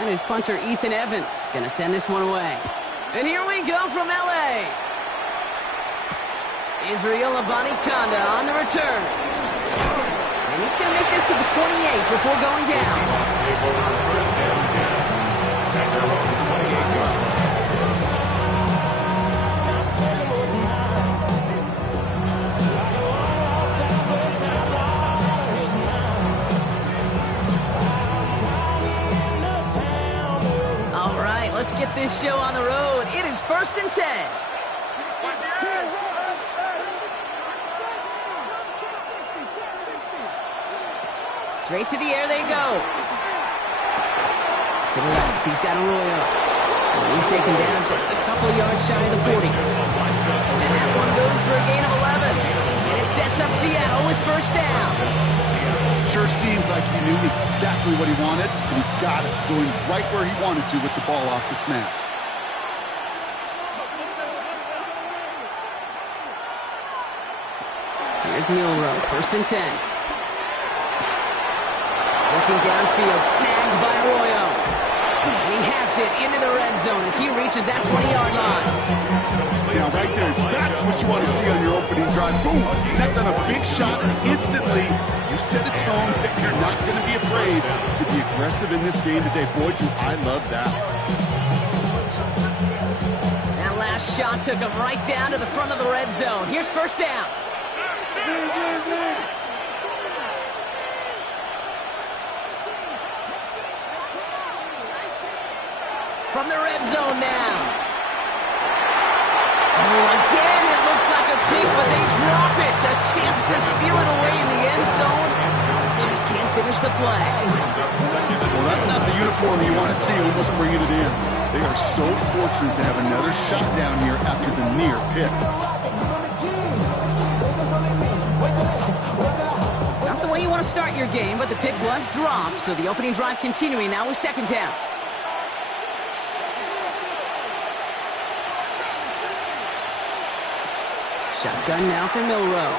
And his punter, Ethan Evans, going to send this one away. And here we go from L.A. Israel Abanikanda on the return. And he's going to make this to the 28 before going down. Seahawks take over on first down 10 at their own 28-yard line. All right, let's get this show on the road. It is 1st and 10. Straight to the air they go. To the left, he's got Arroyo. And he's taken down just a couple yards shy of the 40. And that one goes for a gain of 11. And it sets up Seattle with first down. Sure seems like he knew exactly what he wanted, and he got it, going right where he wanted to with the ball off the snap. Here's Milrow, 1st and 10. Looking downfield, snagged by Arroyo. And he has it into the red zone as he reaches that 20-yard line. Now, right there, that's what you want to see on your opening drive. Boom! That's on a big shot, and instantly you set a tone that you're not going to be afraid to be aggressive in this game today. Boy, do I love that. That last shot took him right down to the front of the red zone. Here's first down. From the red zone now. Oh, again, it looks like a pick, but they drop it. A chance to steal it away in the end zone. Just can't finish the play. Well, that's not the uniform you want to see almost bringing it in. They are so fortunate to have another shot down here after the near pick. Not the way you want to start your game, but the pick was dropped, so the opening drive continuing now with second down. Shotgun now for Milrow.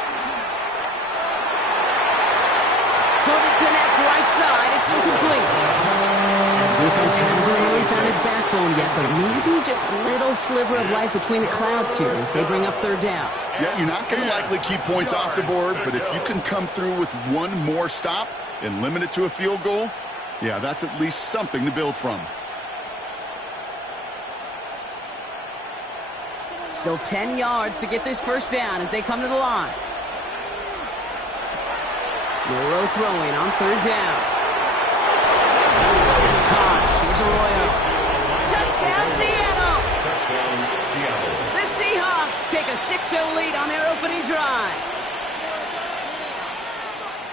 Couldn't connect right side. It's incomplete. Defense hasn't really found its backbone yet, but maybe just a little sliver of life between the clouds here as they bring up third down. Yeah, you're not going to likely keep points off the board, but if you can come through with one more stop and limit it to a field goal, yeah, that's at least something to build from. Still 10 yards to get this first down as they come to the line. Milrow throwing on third down. It's caught. Here's Arroyo. Touchdown, Seattle! Touchdown, Seattle. The Seahawks take a 6-0 lead on their opening drive.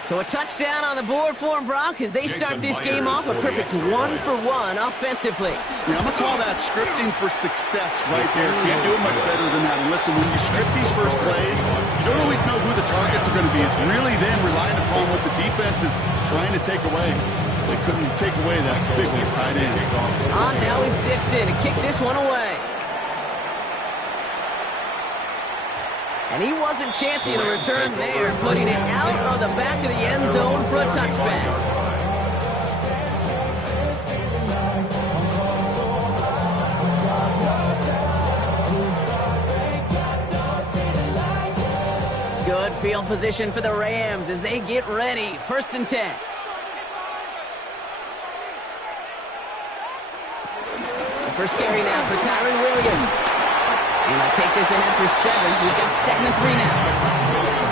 So a touchdown on the board for them, Brock, as they start this game off a perfect 1-for-1 offensively. Yeah, I'm going to call that scripting for success right there. Can't do it much better than that. And listen, when you script these first plays, you don't always know who the targets are going to be. It's really then relying upon what the defense is trying to take away. They couldn't take away that big one tight end. On now is Dixon to kick this one away. And he wasn't chancing a return there, putting it out on the back of the end zone for a touchback. Good field position for the Rams as they get ready. 1st and 10. The first carry now for Kyron Williams. And they'll take this ahead for 7. We've got 2nd and 3 now.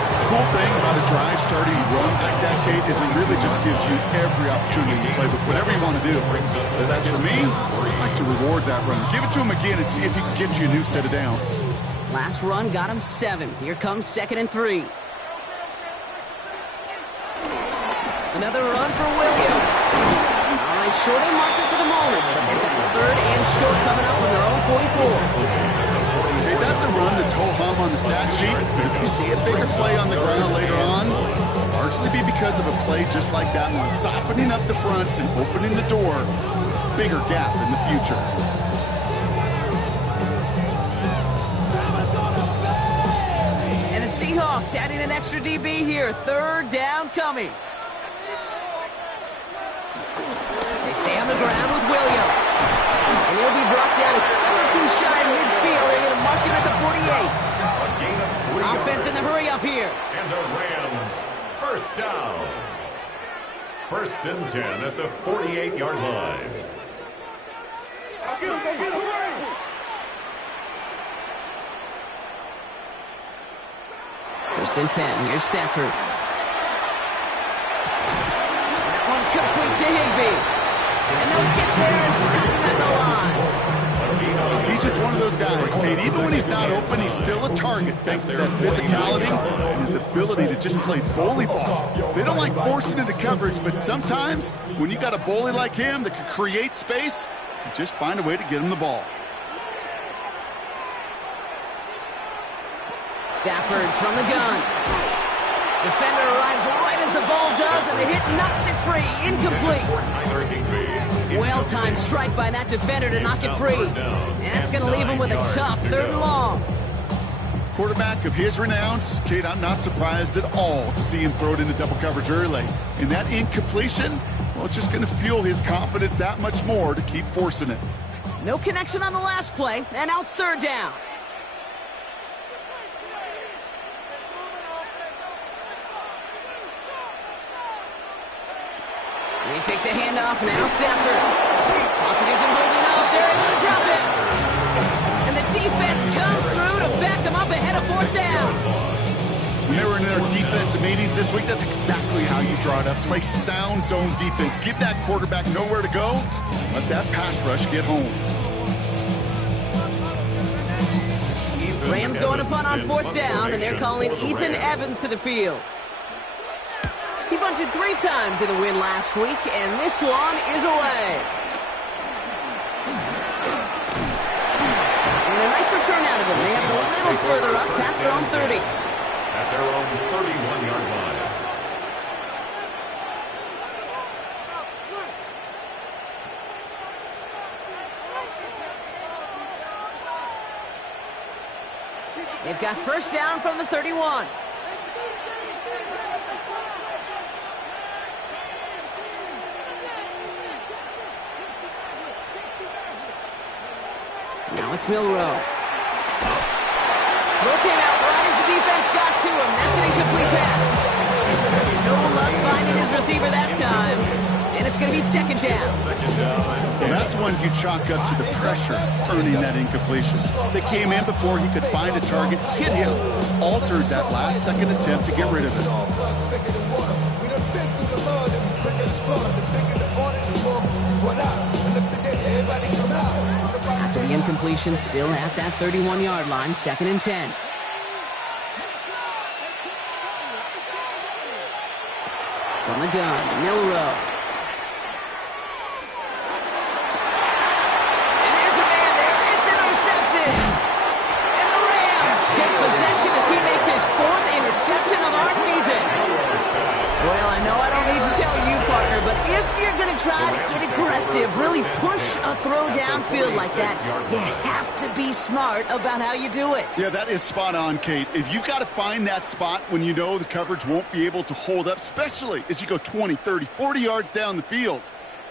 The cool thing about a drive starting run like that, Kate, is it really just gives you every opportunity to play with whatever you want to do. But as for me, I like to reward that run. Give it to him again and see if he can get you a new set of downs. Last run got him 7. Here comes 2nd and 3. Another run for Williams. All right, short of the marker for the moment, but they've got 3rd and short coming up on their own 44. Hey, that's a run that's ho-hum on the stat sheet, but if you see a bigger play on the ground later on, it'll largely be because of a play just like that one, softening up the front and opening the door, bigger gap in the future. And the Seahawks adding an extra DB here. 3rd down coming. They stay on the ground with Williams. down. First and 10 at the 48-yard line. First and 10. Here's Stafford. That one complete to Higbee. And they'll get there and stop him at the line. He's just one of those guys, Kate. Even when he's not open, he's still a target thanks to that physicality and his ability to just play bully ball. They don't like forcing into coverage, but sometimes when you got a bully like him that can create space, you just find a way to get him the ball. Stafford from the gun. Defender arrives right as the ball does, and the hit knocks it free. Incomplete. Well-timed strike by that defender to knock it free. And that's going to leave him with a tough 3rd and long. Quarterback of his renowns, Kate, I'm not surprised at all to see him throw it into double coverage early. And that incompletion, well, it's just going to fuel his confidence that much more to keep forcing it. No connection on the last play, and now it's 3rd down. They take the handoff now. Stafford. Pocket isn't holding up. They're able to drop it. And the defense comes through to back them up ahead of 4th down. When they were in their defensive meetings this week, that's exactly how you draw it up. Play sound zone defense. Give that quarterback nowhere to go. Let that pass rush get home. Rams going to punt on 4th down, and they're calling Ethan Evans to the field. He bunted 3 times in the win last week, and this one is away. And a nice return out of him. They have a little further up past their own 30. At their own 31-yard line. They've got 1st down from the 31. Now it's Milrow. Throw came out right as the defense got to him. That's an incomplete pass. No luck finding his receiver that time. And it's going to be 2nd down. So that's one you chalk up to the pressure earning that incompletion. They came in before he could find a target, hit him, altered that last-second attempt to get rid of it. After the incompletion, still at that 31-yard line, 2nd and 10. From the gun, Milrow. And there's a man there. It's intercepted. And the Rams take possession as he makes his 4th interception of our season. Well, I know I don't need to tell you, partner, but if you're going to try to get aggressive, really push a throw downfield like that, you have to be smart about how you do it. Yeah, that is spot on, Kate. If you've got to find that spot when you know the coverage won't be able to hold up, especially as you go 20, 30, 40 yards down the field.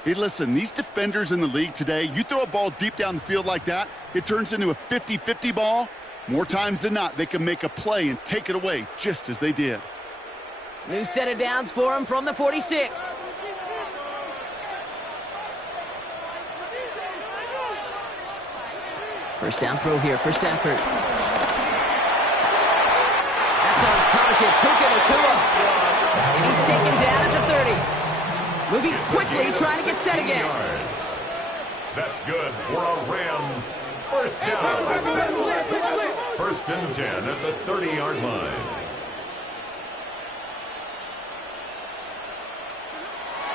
Hey, listen, these defenders in the league today, you throw a ball deep down the field like that, it turns into a 50-50 ball. More times than not, they can make a play and take it away just as they did. New set of downs for him from the 46. First down throw here for Stafford. That's on target. Puka Nacua. And he's taken down at the 30. Moving quickly, trying to get set again. That's good for a Rams 1st down. 1st and 10 at the 30-yard line.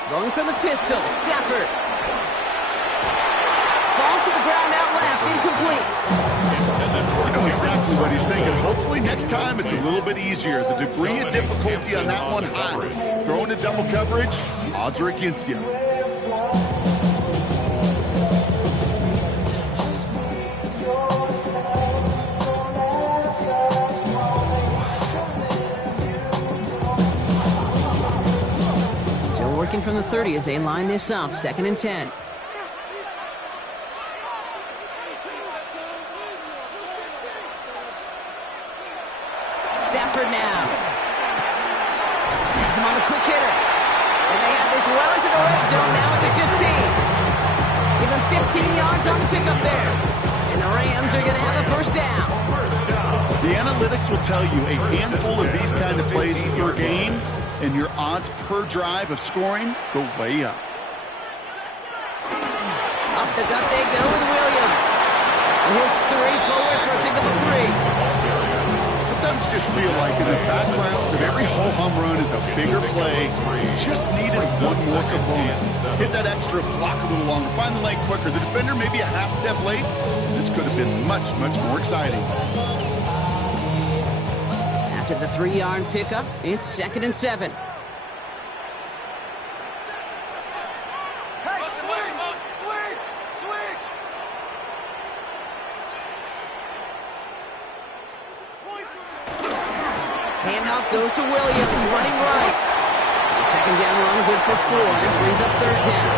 Going from the pistol, Stafford. Falls to the ground out left, incomplete. I know exactly what he's thinking. Hopefully next time it's a little bit easier. The degree of difficulty on that one high. Throwing a double coverage, odds are against you. Still working from the 30 as they line this up, 2nd and 10. Stafford now. Has him on the quick hitter. And they have this well into the red zone, now at the 15. Give him 15 yards on the pickup there. And the Rams are going to have a first down. The analytics will tell you a handful of these kind of plays per game, and your odds per drive of scoring go way up. Up the gut they go with Williams. And he'll scurry forward for a pickup of 3. Sometimes you just feel like in the background of every ho-hum run is a bigger play. Just needed one more component. Hit that extra block a little longer. Find the lane quicker. The defender maybe a half step late. This could have been much, much more exciting. After the 3-yard pickup, it's 2nd and 7. Handoff goes to Williams, running right. The 2nd down run, good for 4. It brings up 3rd down.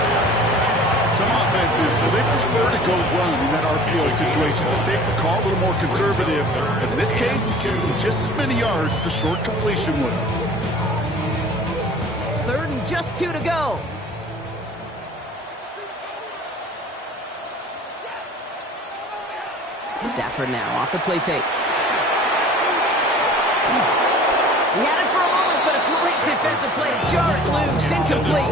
Some offenses, well, they prefer to go run in that RPO situation. It's a safer call, a little more conservative. But in this case, it gets them just as many yards as a short completion would have. 3rd and just 2 to go. Stafford now off the play fake. He had it for a moment, but a great defensive play to jar it loose, incomplete.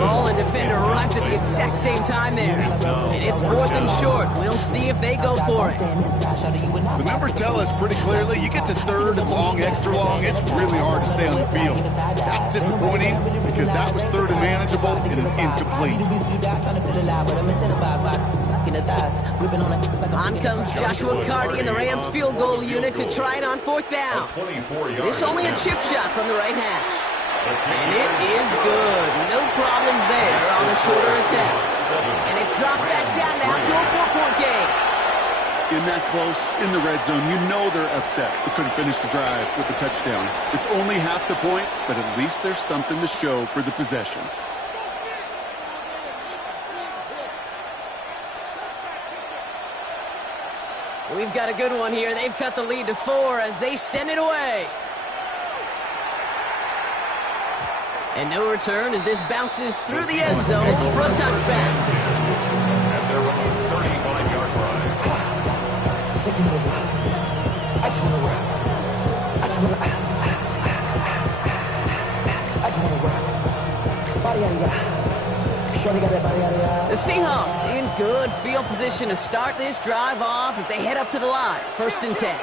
Ball and defender arrived at the exact same time there. And it's 4th and short. We'll see if they go for it. The numbers tell us pretty clearly, you get to 3rd and long, extra long, it's really hard to stay on the field. That's disappointing because that was 3rd and manageable and an incomplete. On comes Joshua Carty and the Rams field goal unit to try it on 4th down. This only a chip shot from the right hash. And it is good. No problems there on the shorter attempt. And it's dropped back down now to a 4-point game. In that close, in the red zone, you know they're upset. They couldn't finish the drive with the touchdown. It's only half the points, but at least there's something to show for the possession. We've got a good one here. They've cut the lead to 4 as they send it away. And no return as this bounces through the end zone for a touchback. At their own 35-yard line. I just want to rap. I just want to rap. I just want to rap. Body out of ya. Shorty got that body out of ya. The Seahawks in good field position to start this drive off as they head up to the line. 1st and 10.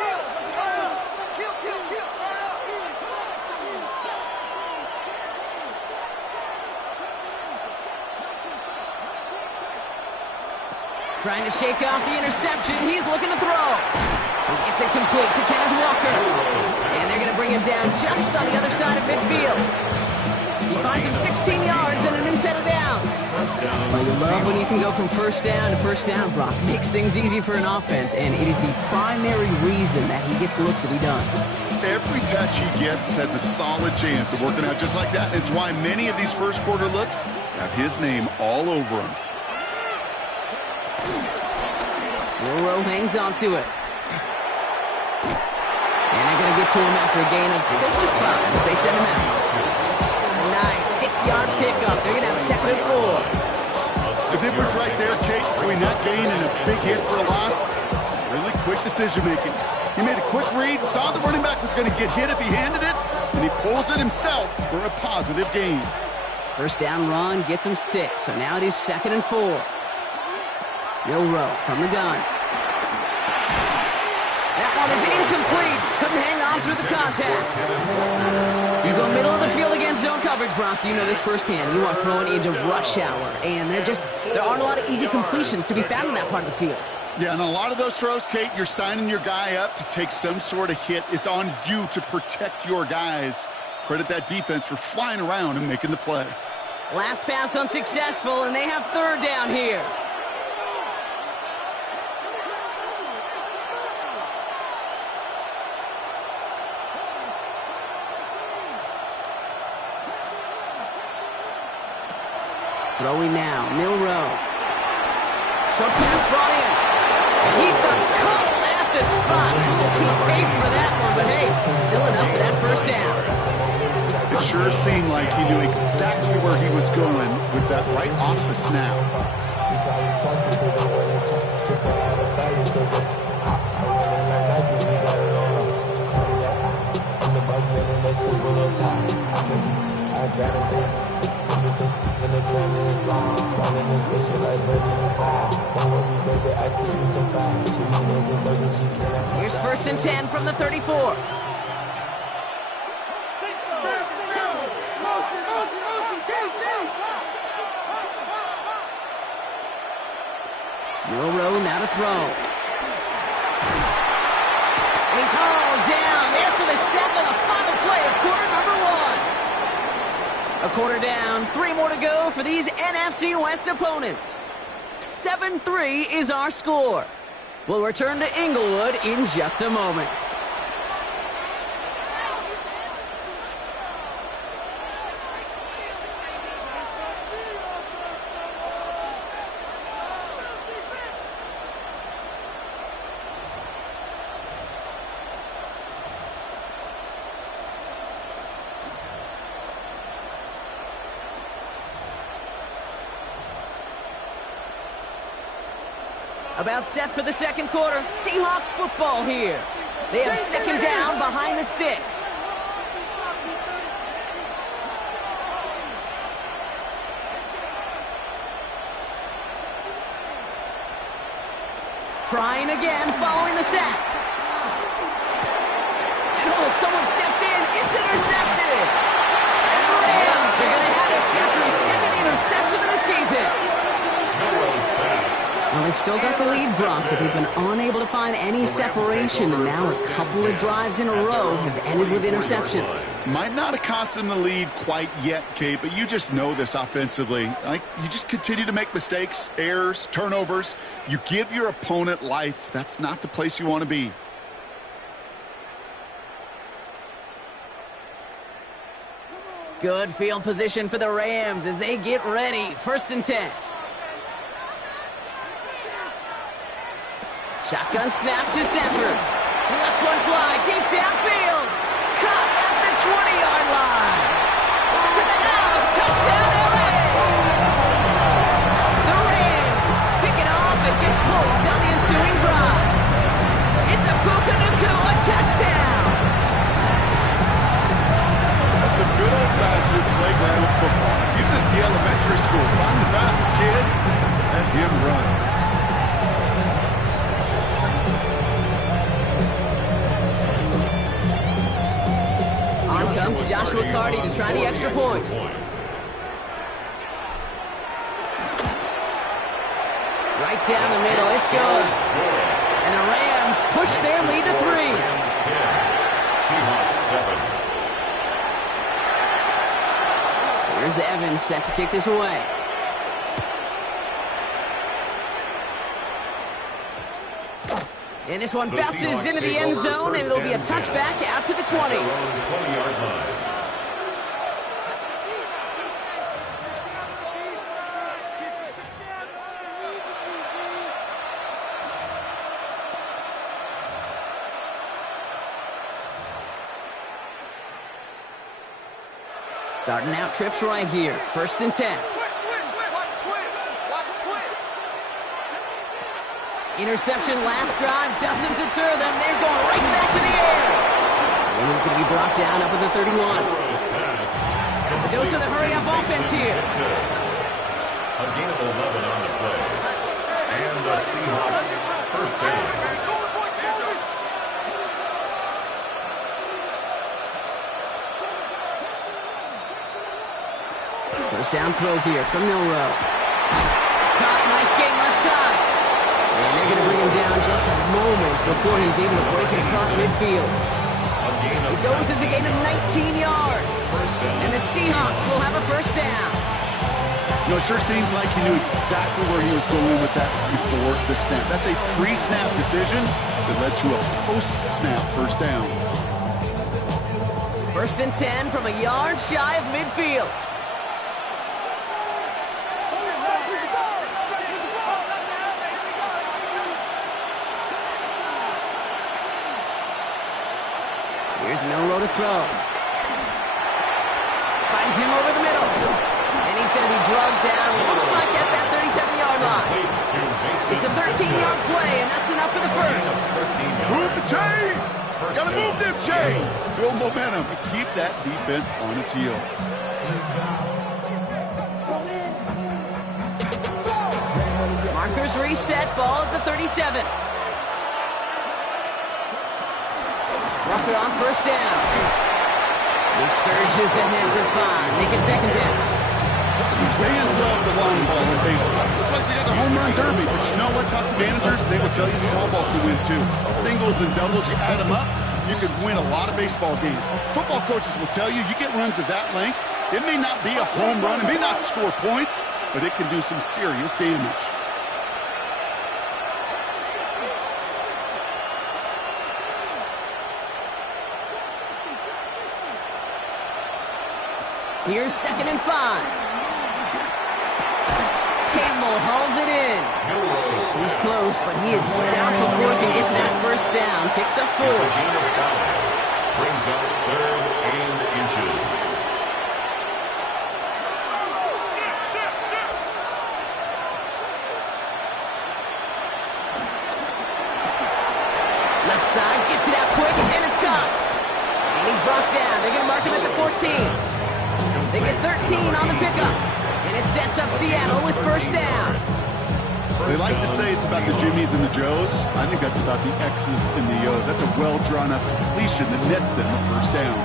Trying to shake off the interception. He's looking to throw. It's incomplete to Kenneth Walker. And they're going to bring him down just on the other side of midfield. He finds him 16 yards and a new set of downs. Well, you love when you can go from 1st down to 1st down, Brock. Makes things easy for an offense, and it is the primary reason that he gets looks that he does. Every touch he gets has a solid chance of working out just like that. It's why many of these first quarter looks have his name all over them. Wilrow hangs on to it. And they're going to get to him after a gain of close to 5 as they send him out. A nice 6-yard pickup. They're going to have 2nd and 4. The difference right there, Kate, between that gain and a big hit for a loss, is really quick decision-making. He made a quick read, saw the running back was going to get hit if he handed it, and he pulls it himself for a positive gain. 1st down run gets him 6, so now it is 2nd and 4. Wilrow from the gun. That one is incomplete. Couldn't hang on through the contact. You go middle of the field against zone coverage, Brock. You know this firsthand. You are throwing into rush hour, and there aren't a lot of easy completions to be found in that part of the field. Yeah, and a lot of those throws, Kate, you're signing your guy up to take some sort of hit. It's on you to protect your guys. Credit that defense for flying around and making the play. Last pass unsuccessful, and they have 3rd down here. Throwing now, Milrow. Short pass brought in. And he's done cold at the spot. We'll keep faith for that one, but hey, still enough for that 1st down. It sure seemed like he knew exactly where he was going with that right off the snap. Here's 1st and 10 from the 34. Milroe now to throw. And he's hauled down there for the sack on the final play of quarter number 1. A quarter down, 3 more to go for these NFC West opponents. 7-3 is our score. We'll return to Inglewood in just a moment. About set for the second quarter. Seahawks football here. They have 2nd down behind the sticks. Trying again following the sack. And someone stepped in. It's intercepted. And the Rams are going to have it after his 2nd interception of the season. Well, they've still got the lead, Brock, but they've been unable to find any separation, and now a couple of drives in a row have ended with interceptions. Might not have cost them the lead quite yet, Kate, but you just know this offensively. Like, you just continue to make mistakes, errors, turnovers. You give your opponent life. That's not the place you want to be. Good field position for the Rams as they get ready. 1st and 10. Shotgun snap to center. He lets one fly deep downfield. Caught at the 20-yard line. To the house. Touchdown, LA. The Rams pick it off and get points on the ensuing drive. It's a Puka Nacua touchdown. That's some good old-fashioned playground football. Even at the elementary school, find the fastest kid, let him run. Comes Joshua Carty to try the extra point. Right down the middle, it's good. And the Rams push their lead to 3. Seahawks 7. Here's Evans set to kick this away. And this one bounces into the end zone, and it'll be a touchback out to the 20. 20-yard line. Starting out trips right here. 1st and 10. Interception last drive doesn't deter them. They're going right back to the air. And he's going to be brought down up at the 31. A dose of the hurry-up offense here. A gain of 11 on the play. And the Seahawks 1st down. First down throw here from Milroe. Caught, nice gain left side. And they're going to bring him down just a moment before he's able to break it across midfield. It goes as a gain of 19 yards. And the Seahawks will have a 1st down. You know, it sure seems like he knew exactly where he was going with that before the snap. That's a pre-snap decision that led to a post-snap 1st down. 1st and 10 from a yard shy of midfield. Here's Milroe to throw. finds him over the middle. And he's going to be drugged down, looks like at that 37-yard line. It's a 13-yard play, and that's enough for the first. Move the chains! Gotta move this chain! Build momentum and keep that defense on its heels. Markers reset, ball at the 37. Rucker on first down. He surges ahead for 5. Make it second down. Fans love the long ball in baseball. It's like they got the home run derby. But you know what? Talk to managers, they will tell you small ball can win too. Singles and doubles, you add them up, you can win a lot of baseball games. Football coaches will tell you, you get runs of that length, it may not be a home run, it may not score points, but it can do some serious damage. Here's 2nd and 5. Campbell hauls it in. He's close, but he is stopped before he can get to that first down. Picks up 4. Brings up 3rd and inches. Left side, gets it out quick, and it's caught. And he's brought down. They're going to mark him at the 14. They get 13 on the pickup, and it sets up Seattle with first down. They like to say it's about the Jimmies and the Joes. I think that's about the X's and the O's. That's a well-drawn-up completion that nets them a first down.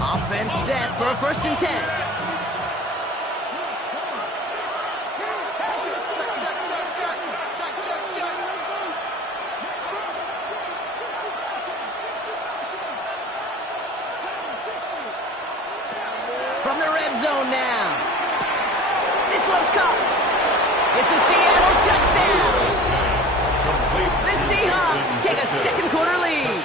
Offense set for a 1st and 10. From the red zone now. This one's caught. It's a Seattle touchdown. The Seahawks take a second-quarter lead.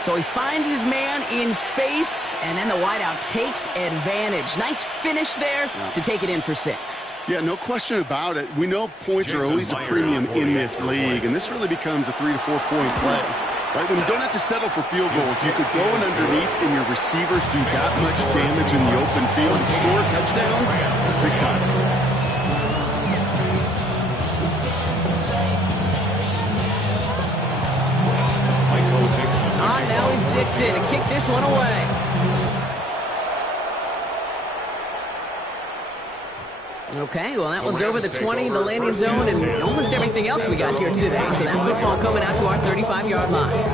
So he finds his man in space, and then the wideout takes advantage. Nice finish there to take it in for 6. Yeah, no question about it. We know points are always a premium in this league, and this really becomes a 3 to 4 point play. Right, when you don't have to settle for field goals, you could throw it underneath and your receivers do that much damage in the open field and score a touchdown. It's big time. Now he's Dixon to kick this one away. Okay, well, that one's over the 20, the landing zone, and almost everything else we got here today. So that football coming out to our 35-yard line.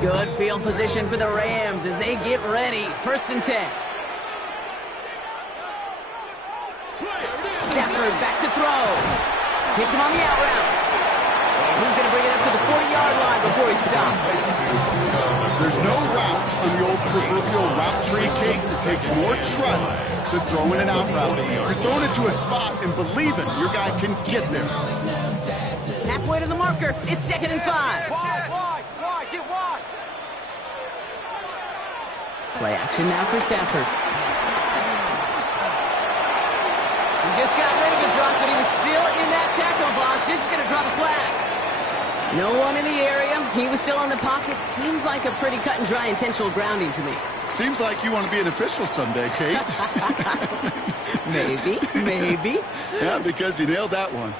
Good field position for the Rams as they get ready. 1st and 10. Stafford back to throw. Hits him on the out route. And he's going to bring it up to the 40-yard line before he stops. There's no routes on the old proverbial route tree, Kate. It takes more trust than throwing an out route. You're throwing it to a spot and believing your guy can get there. Halfway to the marker. It's 2nd and 5. Wide, get wide. Play action now for Stafford. He just got rid of a drop, but he was still in that tackle box. This is going to draw the flag. No one in the area. He was still in the pocket. Seems like a pretty cut and dry intentional grounding to me. Seems like you want to be an official someday, Kate. Maybe. Yeah, because he nailed that one.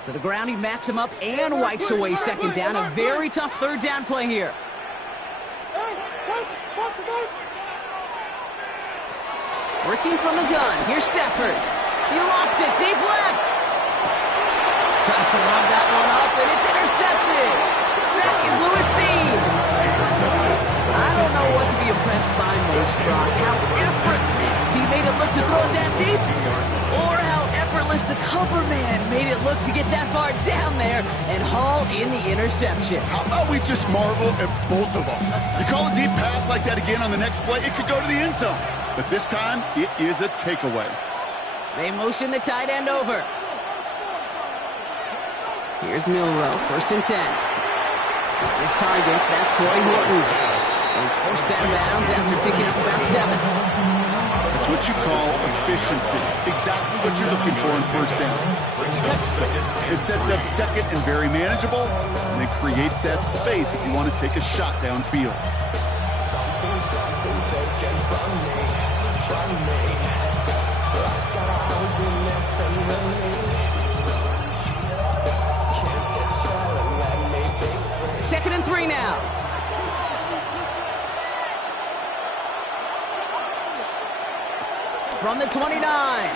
So the grounding backs him up and wipes away 2nd down. A very tough 3rd down play here. Working from the gun. Here's Stafford. He lofts it deep left. Tries to lob that one up, and it's intercepted. That is Lewis Seed. I don't know what to be impressed by most, Brock. How effortless he made it look to throw it that deep, or how effortless the cover man made it look to get that far down there and haul in the interception. How about we just marvel at both of them? You call a deep pass like that again on the next play, it could go to the end zone. But this time, it is a takeaway. They motion the tight end over. Here's Milrow, 1st and 10. It's his target. That's Torrey Horton. And he's forced out of bounds after picking up about 7. That's what you call efficiency. Exactly what you're looking for in first down. It sets up second and very manageable, and it creates that space if you want to take a shot downfield. Second and 3 now. From the 29. That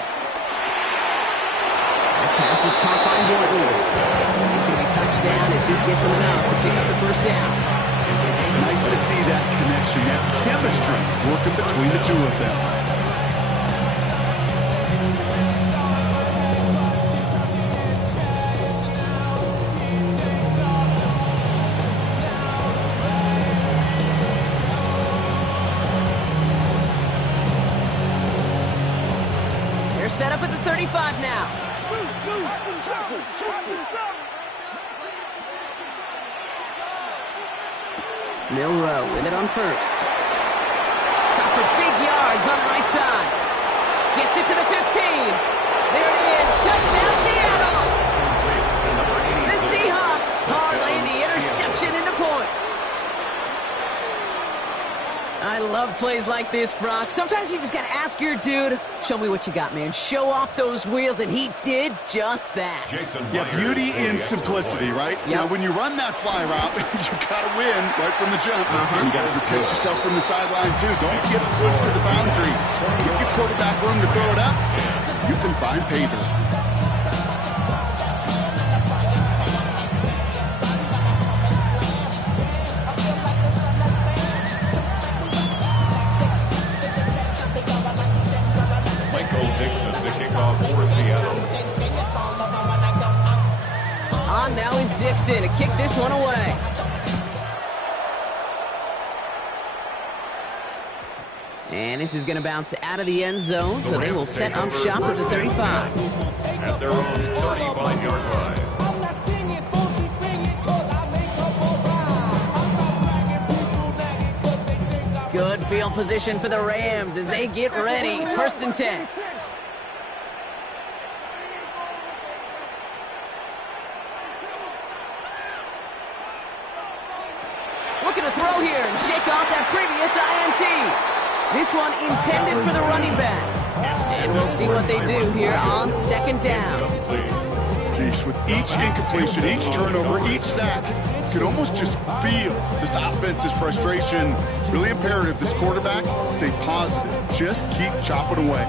pass is caught by Morton. He's going to be touched down as he gets him enough to pick up the first down. Nice to see that connection, that chemistry working between the two of them. Set up at the 35 now. Milroe with it on first. Caught for big yards on the right side. Gets it to the 15. There it is. Touchdown, Seattle. The Seahawks parlay the interception into points. I love plays like this, Brock. Sometimes you just got to ask your dude, show me what you got, man. Show off those wheels, and he did just that. Yeah, beauty in simplicity, right? Yep. Now, when you run that fly route, you got to win right from the jump. You got to protect yourself from the sideline, too. Don't get pushed to the boundary. Give your quarterback room to throw it up. You can find pay dirt. Now is Dixon to kick this one away. And this is going to bounce out of the end zone, so they will set up shop at the 35. At their own 35-yard line. Good field position for the Rams as they get ready. First and 10. Looking to throw here and shake off that previous INT. This one intended for the running back. And we'll see what they do here on second down. Jeez, with each incompletion, each turnover, each sack, you can almost just feel this offense's frustration. Really imperative this quarterback stay positive. Just keep chopping away.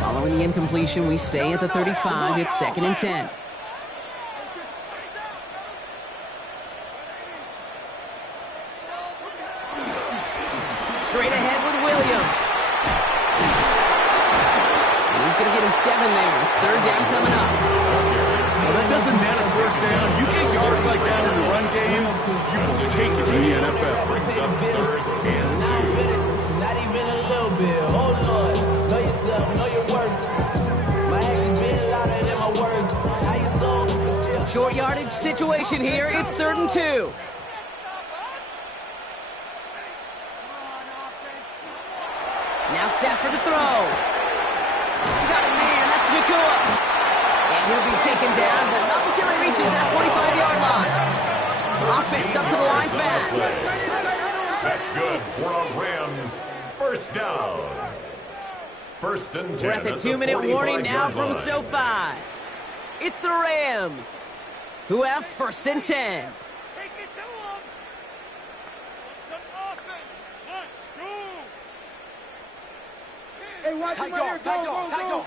Following the incompletion, we stay at the 35. It's second and 10. Straight ahead with Williams. And he's going to get him 7 there. It's third down coming up. Well, that doesn't net a first down. You get yards like that in the run game, you will take it in the NFL. Brings up third and 2. Not even a little bit. Oh, Lord. Know yourself. Know your worth. My actions been louder than my words. How you so Short yardage situation here. It's third and 2. Now Stafford to throw. Got a man. That's Nakua. And he'll be taken down, but not until he reaches that 45-yard line. Offense up to the line fast. That's good for a Rams first down. First and 10. We're at the 2-minute warning now from SoFi. It's the Rams who have first and 10. Take it to him. Some offense. Let's go. Hey, watch him right here. Go.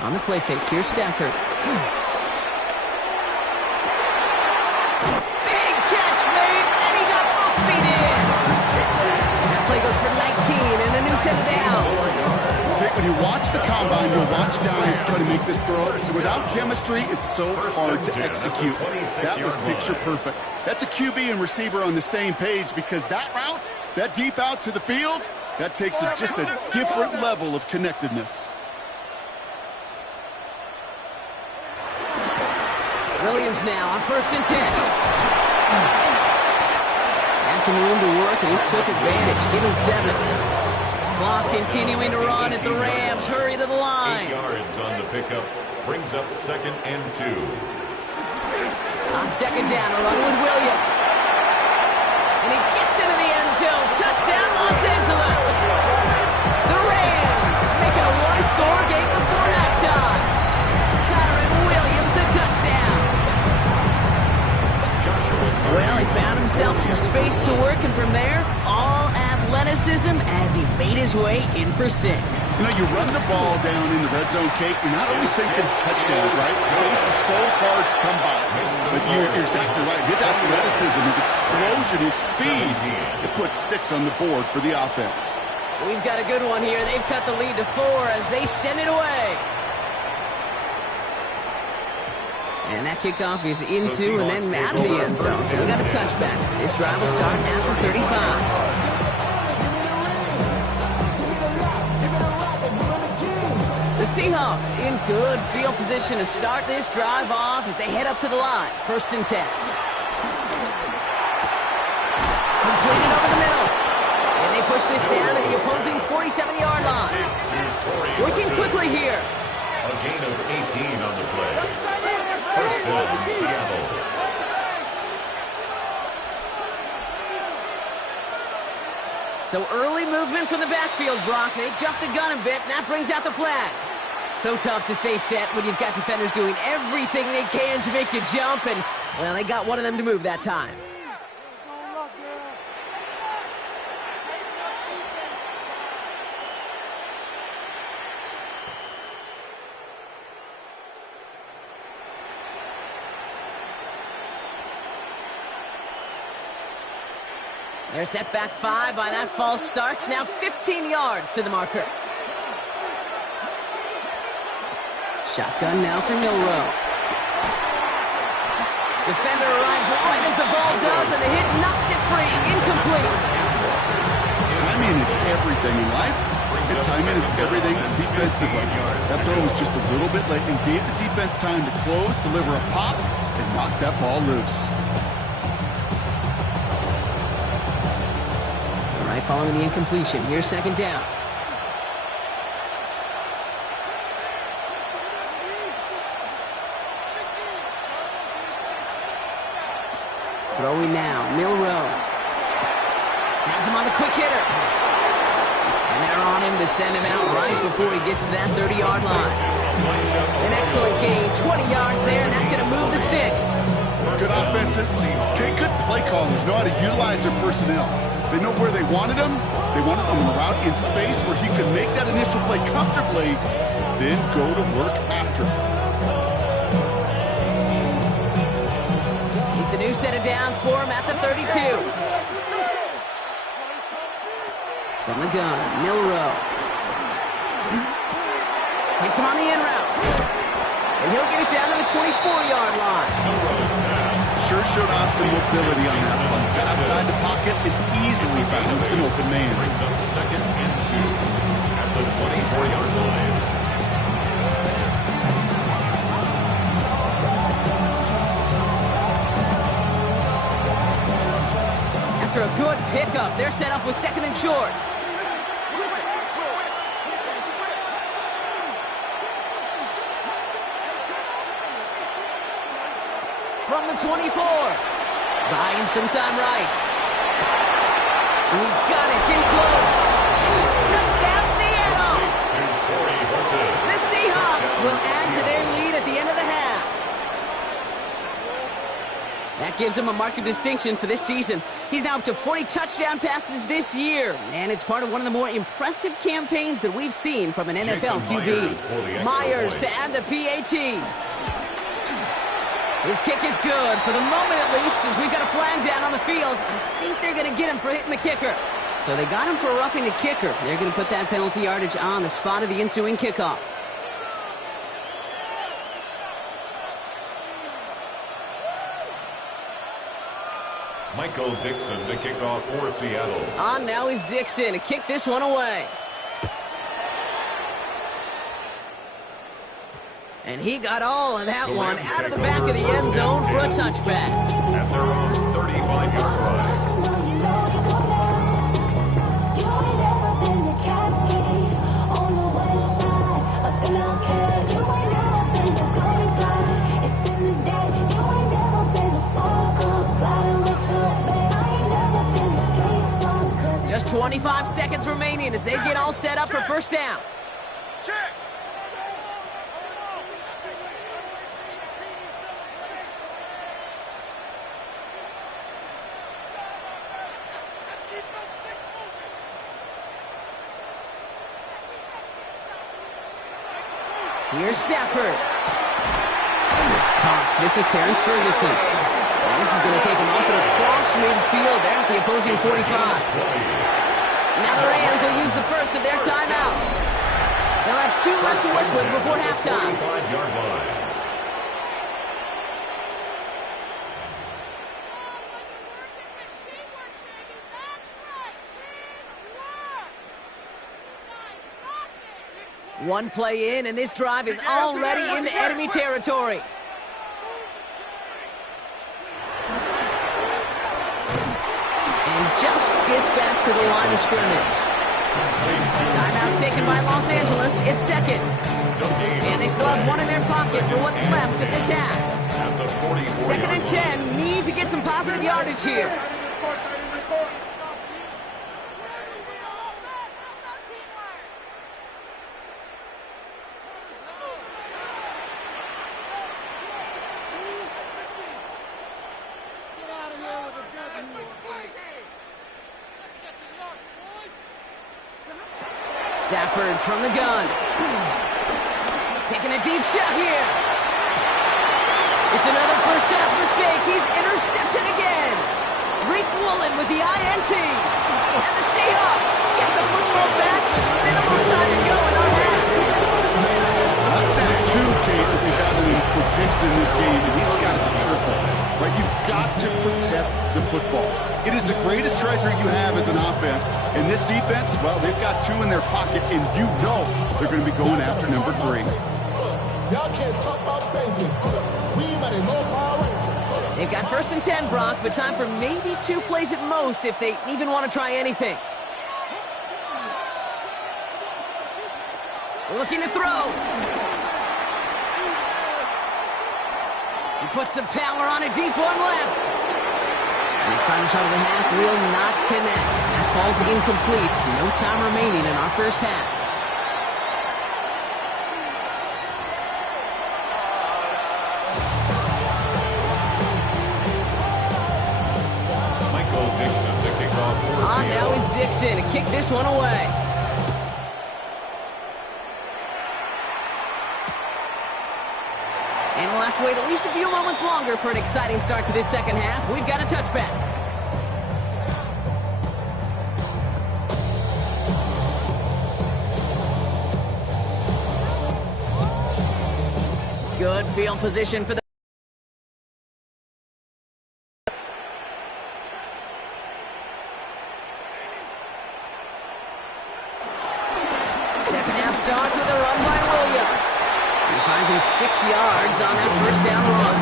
On the play fake, here's Stafford. Big catch made, and he got both feet in. That play goes for 19 and a new set of downs. When you watch the combine, you'll watch guys try to make this throw. Without chemistry, it's so hard to execute. That was picture perfect. That's a QB and receiver on the same page because that route, That deep out to the field, that takes just a different level of connectedness. Williams now on 1st and 10. Had some room to work, and he took advantage, giving 7. Clock continuing to run as the Rams hurry to the line. 8 yards on the pickup. Brings up 2nd and 2. On 2nd down, a run with Williams. And he gets into the end zone. Touchdown, Los Angeles. The Rams making a one-score game before halftime. Kyron Williams, the touchdown. Well, he found himself some space to work, and from there, all athleticism as he made his way in for 6. You know, you run the ball down in the red zone, Kate, you're not always thinking touchdowns, right? Space is so hard to come by. But you're exactly right. His athleticism, his explosion, his speed, it puts 6 on the board for the offense. We've got a good one here. They've cut the lead to 4 as they send it away. And that kickoff is into and then out of the end zone. So we got a touchback. This drive will start at the 35. The Seahawks in good field position to start this drive off as they head up to the line. 1st and 10. Completed over the middle. And they push this down to the opposing 47-yard line. Working quickly here. A gain of 18 on the play. 1st down, Seattle. So early movement from the backfield, Brock. They jumped the gun a bit, and that brings out the flag. So tough to stay set when you've got defenders doing everything they can to make you jump, and, well, they got one of them to move that time. They're set back 5 by that false start. Now 15 yards to the marker. Shotgun now for Milrow. Defender arrives right as the ball does, and the hit knocks it free. Incomplete. Timing is everything in life, and timing is everything defensively. That throw was just a little bit late and gave the defense time to close, deliver a pop, and knock that ball loose. Following the incompletion. Here's 2nd down. Throwing now. Milrow. Has him on the quick hitter. And they're on him to send him out right before he gets to that 30-yard line. An excellent gain. 20 yards there, and that's going to move the sticks. Good offenses. Okay, good play callers know how to utilize their personnel. They know where they wanted him. They wanted him on the route in space where he could make that initial play comfortably, then go to work after. It's a new set of downs for him at the 32. From the gun, Milrow. Hits him on the in route. And he'll get it down to the 24-yard line. Sure showed off some mobility on that one. Got outside the pocket and easily found an open man. Brings up 2nd and 2 at the 24-yard line. After a good pickup, they're set up with 2nd and short. From the 24. Buying some time right. And he's got it in close. Touchdown, Seattle! The Seahawks will add to their lead at the end of the half. That gives him a mark of distinction for this season. He's now up to 40 touchdown passes this year. And it's part of one of the more impressive campaigns that we've seen from an NFL QB. Myers to add the PAT. His kick is good, for the moment at least, as we've got a flag down on the field. I think they're going to get him for hitting the kicker. So they got him for roughing the kicker. They're going to put that penalty yardage on the spot of the ensuing kickoff. Michael Dixon to kick off for Seattle. On now is Dixon to kick this one away. And he got all of that one out of the back of the end zone for a touchback. At their own 35-yard line. Just 25 seconds remaining as they get all set up for first down. Here's Stafford. It's Cox. This is Terrence Ferguson. And this is going to take him up and across midfield there at the opposing 45. Now the Rams will use the first of their timeouts. They'll have 2 left to work with before halftime. 45-yard line. One play in, and this drive is already into enemy territory. And just gets back to the line of scrimmage. Timeout taken by Los Angeles. It's second. And they still have one in their pocket for what's left of this half. 2nd and 10. Need to get some positive yardage here. Stafford from the gun. Taking a deep shot here. It's another first half mistake. He's intercepted again. Reek Woolen with the INT. And the Seahawks get the football back. Minimal time to go in our half. That's that 2, Kate, as they've gotten for picks in this game, and he's got to be careful. Right? You've got to protect the football. It is the greatest treasure you have as an offense. And this defense, well, they've got 2 in their pocket, and you know they're going to be going after number 3. Y'all can't talk about basic. We better know power. They've got 1st and 10, Brock, but time for maybe 2 plays at most if they even want to try anything. Looking to throw. He puts some power on a deep one left. And his final shot of the half will not connect. That falls incomplete. No time remaining in our first half. Michael Dixon to kick off for On now Seattle. is Dixon to kick this one away. And we'll have to wait at least a few moments longer for an exciting start to this second half. We've got a touchback. Good field position for the... Second half starts with a run by Williams. He finds him 6 yards on that first down run.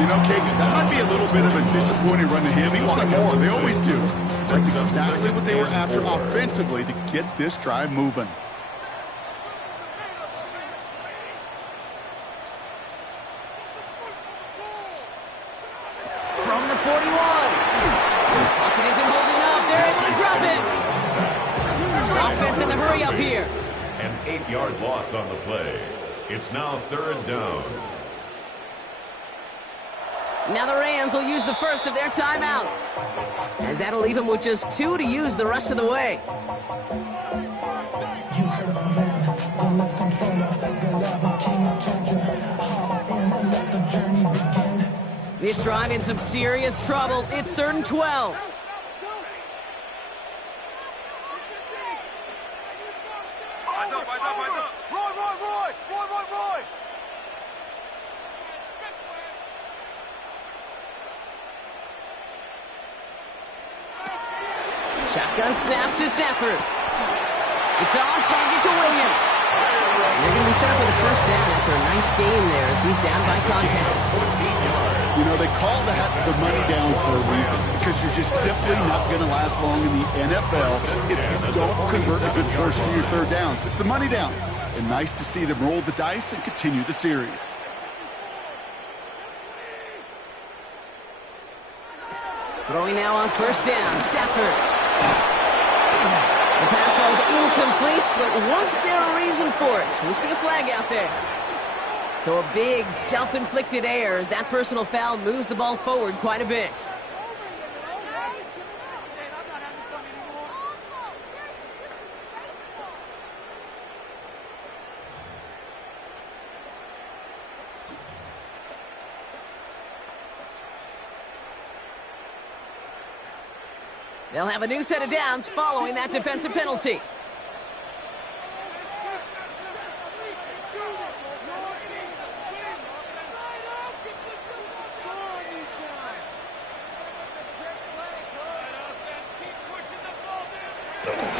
You know, Kate, that might be a little bit of a disappointing run to him. He wanted more. They always do. That's exactly what they were after offensively to get this drive moving. From the 41. Pocket isn't holding up. They're able to drop it. Offense in the hurry up here. An 8-yard loss on the play. It's now 3rd down. Now the Rams will use the first of their timeouts, as that'll leave them with just 2 to use the rest of the way. You heard my man, the left controller, the level king of changer. Hard in and let the journey begin. This drive in some serious trouble. It's 3rd and 12. Shotgun snap to Stafford. It's on target to Williams. They're going to be set up with a first down after a nice gain there as he's down by contact. You know, they call that the money down for a reason, because you're just simply not going to last long in the NFL if you don't convert a good portion of your third downs. It's the money down. And nice to see them roll the dice and continue the series. Throwing now on first down, Stafford. The pass ball is incomplete, but was there a reason for it? We see a flag out there. So a big self-inflicted error as that personal foul moves the ball forward quite a bit. They'll have a new set of downs following that defensive penalty.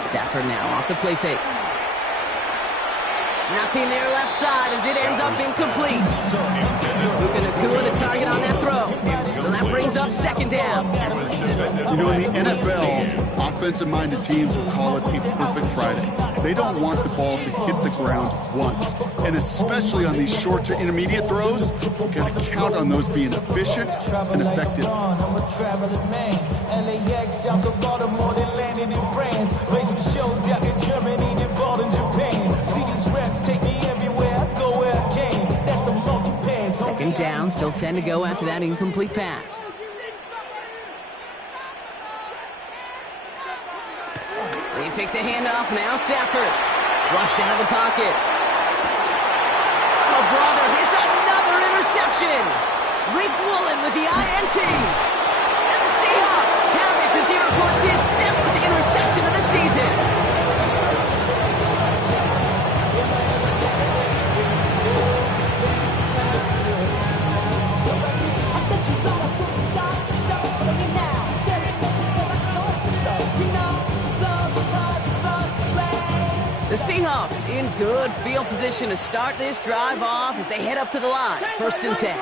Stafford now off the play fake. Nothing there left side as it ends up incomplete. Puka Nacua the target on that throw. So that brings up second down. You know, in the NFL, offensive-minded teams will call it a perfect Friday. They don't want the ball to hit the ground once. And especially on these short to intermediate throws, you've got to count on those being efficient and effective. Second down, still 10 to go after that incomplete pass. They pick the handoff now, Stafford. Flushed out of the pocket. Oh, brother, it's another interception. Rick Woolen with the INT. And the Seahawks have it as he reports his 7th interception of the season. The Seahawks in good field position to start this drive off as they head up to the line. First and 10.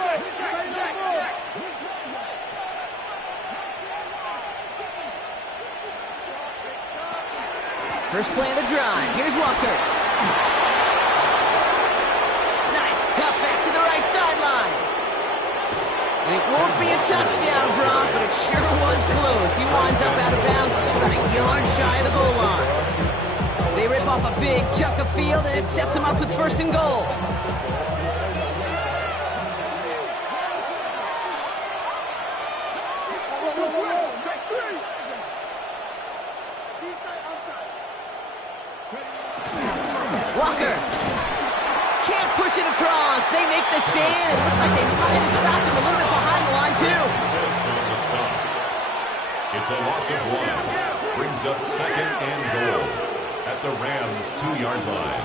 First play of the drive. Here's Walker. Nice cut back to the right sideline. And it won't be a touchdown, Brock, but it sure was close. He winds up out of bounds just about a yard shy of the goal line. They rip off a big chunk of field, and it sets them up with first and goal. Walker can't push it across. They make the stand. It looks like they might have stopped him a little bit behind the line, too. It's a loss of 1. Brings up second and goal at the Rams' 2-yard line.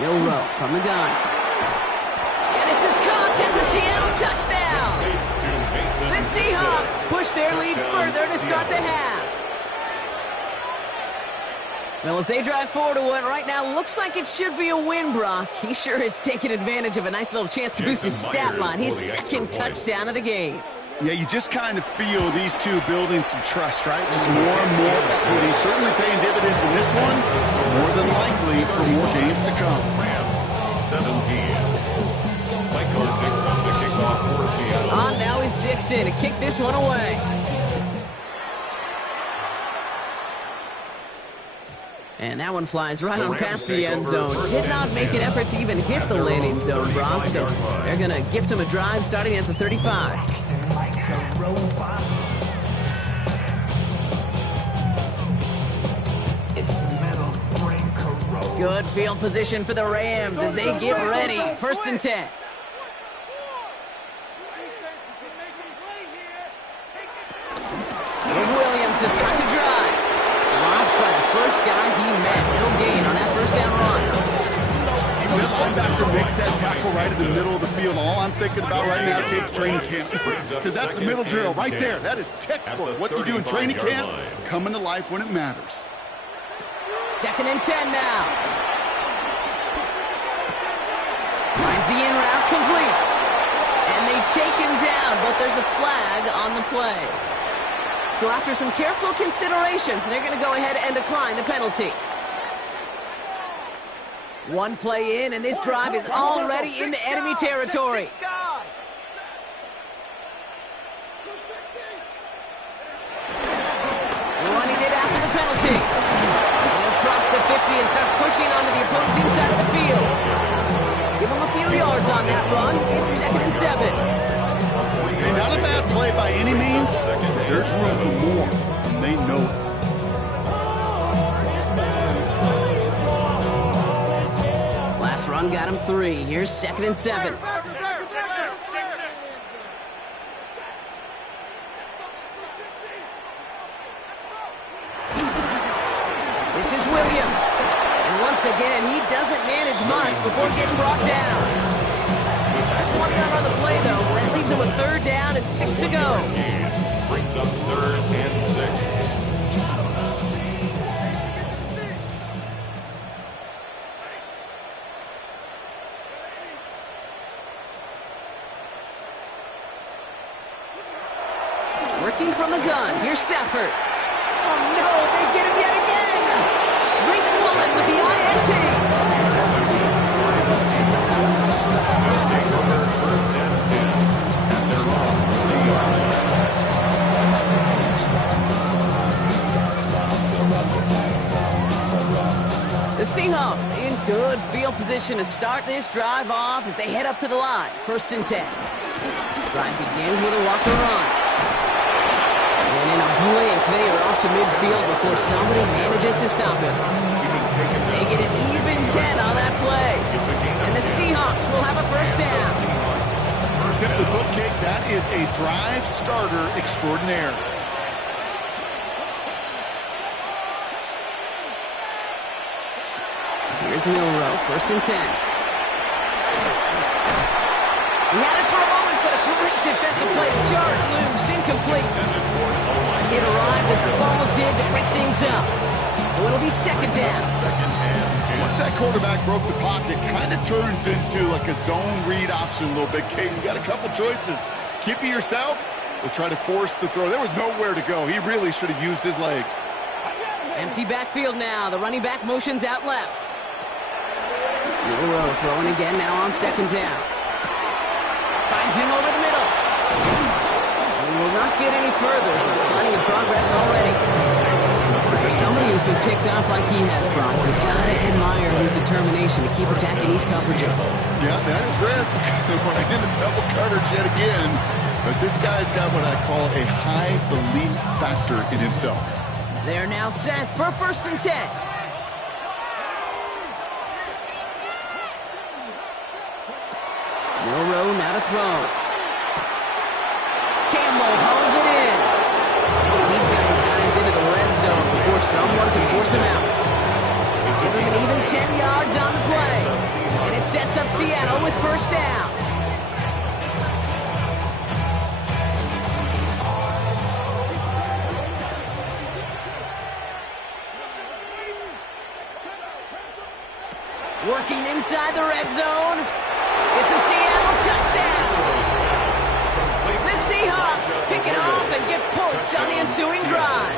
Rowe from the gun. And this is caught. It's a Seattle touchdown. The Seahawks push their lead further to start the half. Well, as they drive forward to what right now looks like it should be a win, Brock. He sure is taking advantage of a nice little chance to boost his stat line. His second touchdown of the game. Yeah, you just kind of feel these two building some trust, right? Just more and more equity. Certainly paying dividends in this one, more than likely for more games to come. Rams 17. Michael Dixon to kick off for Seattle. On now is Dixon to kick this one away. And that one flies right on past the end zone. Did not make an effort to even hit the landing zone, Brock. So they're going to gift him a drive starting at the 35. Good field position for the Rams as they get ready. First and 10. Here's Williams to start the drive. Dropped by the first guy he met. No gain on that first down run. linebacker makes that tackle right in the middle of the field, all I'm thinking about right now, Kate's training camp. Because that's a middle drill right there. That is textbook. What you do in training camp, coming to life when it matters. 2nd and 10 now. Finds the in route complete. And they take him down, but there's a flag on the play. So after some careful consideration, they're going to go ahead and decline the penalty. One play in, and this drive is already into enemy territory. Running it after the penalty. They'll cross the 50 and start pushing onto the opposing side of the field. Give them a few yards on that run. It's 2nd and 7. Hey, not a bad play by any means. There's room for more, and they know it. Last run got him 3. Here's 2nd and 7. This is Williams. And once again, he doesn't manage much before getting brought down. Just 1 yard on the play, though. That leaves him with 3rd down and 6 to go. Brings up 3rd and 6. Working from the gun. Here's Stafford. Oh, no, they get him yet again. Rick Woolen with the INT. Take over 1st and 10 at their own 30 yard line. The Seahawks in good field position to start this drive off as they head up to the line. 1st and 10. Drive begins with a walker run. And in a blink, they are off to midfield before somebody manages to stop him. They get an even 10 on that play. And the Seahawks will have a 1st down. Simply put, Kate, that is a drive starter extraordinaire. Here's Milrow, 1st and 10. He had it for a moment, but a great defensive play to jar it loose, incomplete. It arrived as the ball did to break things up. So it'll be 2nd down. Once that quarterback broke the pocket, kind of turns into like a zone read option a little bit. Kate, you got a couple choices. Keep it yourself or try to force the throw. There was nowhere to go. He really should have used his legs. Empty backfield now. The running back motions out left. Milrow throwing again now on 2nd down. Finds him over the middle. He will not get any further, but plenty of progress already. For somebody who's been kicked off like he has, Brock, you gotta admire his determination to keep attacking these coverages. Yeah, that is risk. Running into double coverage yet again. But this guy's got what I call a high belief factor in himself. They're now set for 1st and 10. Milrow now to throw. Campbell hauls it in. He's got his guys into the red zone before someone can force him out. Give him an even 10 yards on the play. And it sets up Seattle with 1st down. Working inside the red zone. It's a Seattle touchdown. The Seahawks pick it off and get points on the ensuing drive.